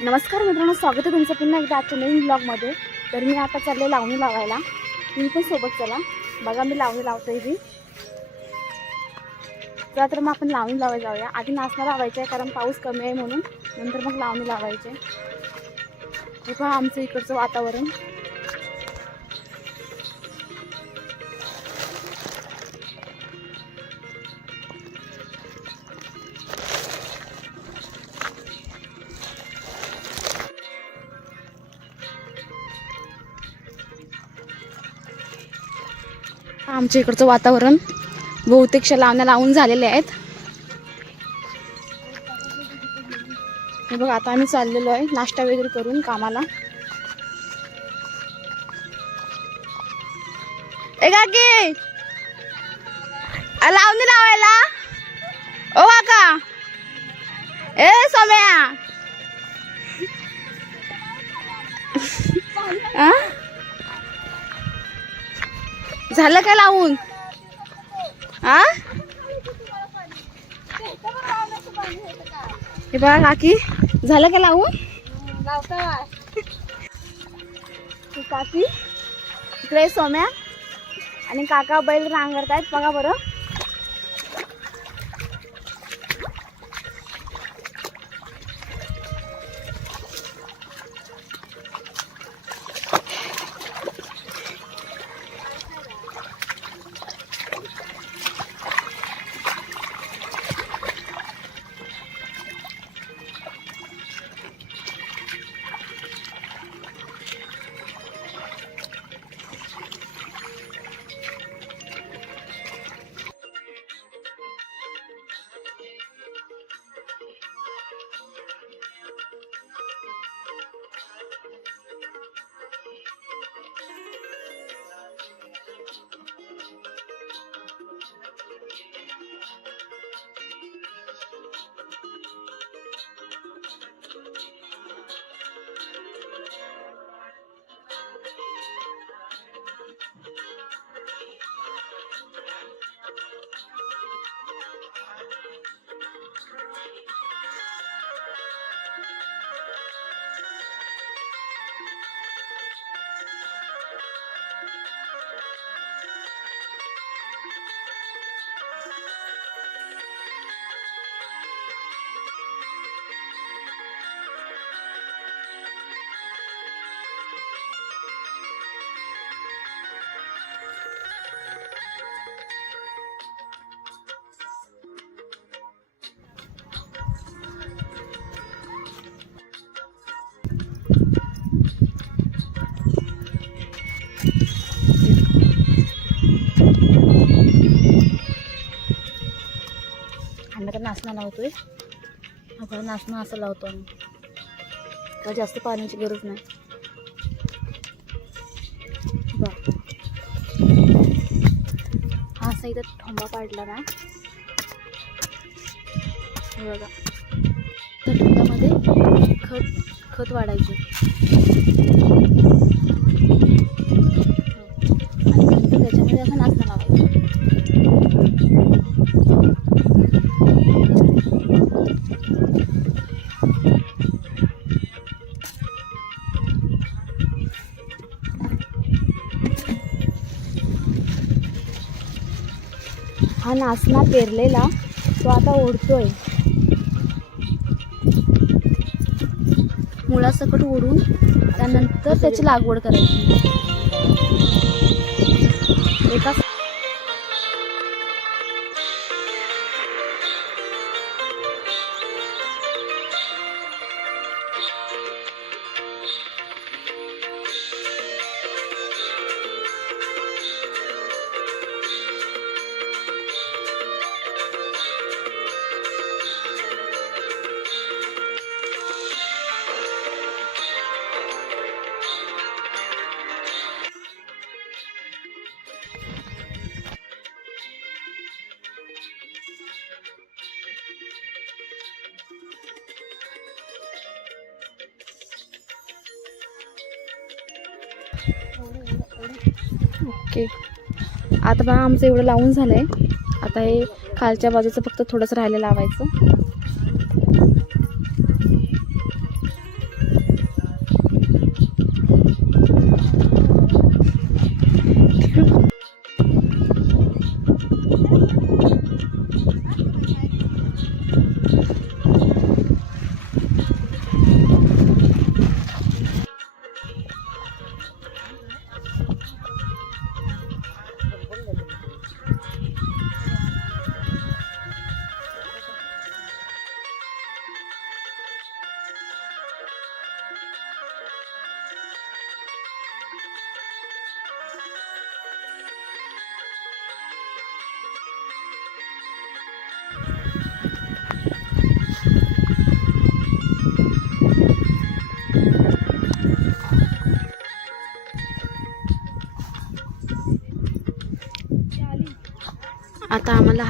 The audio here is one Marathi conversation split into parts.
नमस्कार मित्रांनो, स्वागत आहे तुमचं पुन्हा एकदा आजच्या नवीन ब्लॉगमध्ये. तर मी आता चालले लावणी लावायला. तुम्ही पण सोबत चला. बघा मी लावणी लावतोय ती. तर मग आपण लावणी लावायला जाऊया. आधी नाचणं लावायचं आहे कारण पाऊस कमी आहे म्हणून. नंतर मग लावणी लावायचे. हे पहा आमचं इकडचं वातावरण. आमच्या इकडचं वातावरण बहुतेकशा लावण्या लावून झालेले आहेत. हे बघा आता आम्ही चाललेलो आहे नाश्ता वगैरे करून कामाला. ए काकी लावणी लावायला ओ काका. ए सोम्या झालं काय लावून? हे बघा काकी झालं काय लावून? काकी इकडे सोम्या आणि काका बैल नांगरतायत. बघा बरं. नाचणं लावतोय. आपण नाचणं असं लावतो आम्ही. तर जास्त पाण्याची गरज नाही. हा असा इथं ठोंबा पाडला ना. बघा त्या ठोंब्यामध्ये खत वाढायचे आणि नंतर त्याच्यामध्ये असं नाचणं लावायचं. हा नाचणा पेरलेला तो आता ओढतोय. मुळासकट ओढून त्यानंतर त्याची लागवड करायची. एका ओके. आता बघा आमचं एवढं लावून झालंय. आता हे खालच्या बाजूचं फक्त थोडंसं राहिलं लावायचं.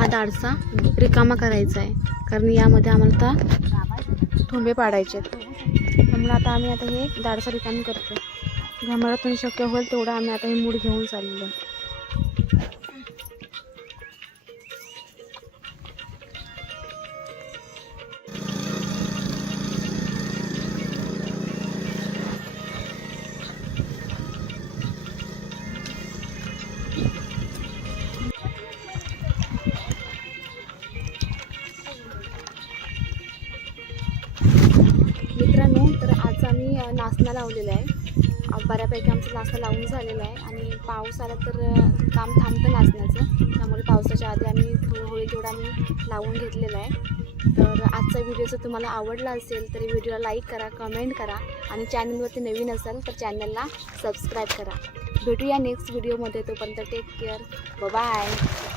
हा दाडसा रिकामा करायचा आहे, कारण यामध्ये आम्हाला आता ठोंबे पाडायचे आहेत. त्यामुळे आम्ही आता हे दाडसा रिकामी करतो. घामारातून शक्य होईल तेवढं आम्ही आता हे मूठ घेऊन चाललेलो आहे. मित्रांनो, तर आज आम्ही नाचणं लावलेलं आहे. बऱ्यापैकी आमचं नाचणं लावून झालेलं आहे आणि पाऊस आला तर काम थांबतं नाचण्याचं. त्यामुळे पावसाच्या आधी आम्ही होईल तेवढं आम्ही लावून घेतलेलं आहे. तर आजचा व्हिडिओ जर तुम्हाला आवडला असेल तर व्हिडिओला लाईक करा, कमेंट करा आणि चॅनलवरती नवीन असाल तर चॅनलला सबस्क्राईब करा. भेटूया नेक्स्ट व्हिडिओमध्ये. तोपर्यंत टेक केअर. बाय.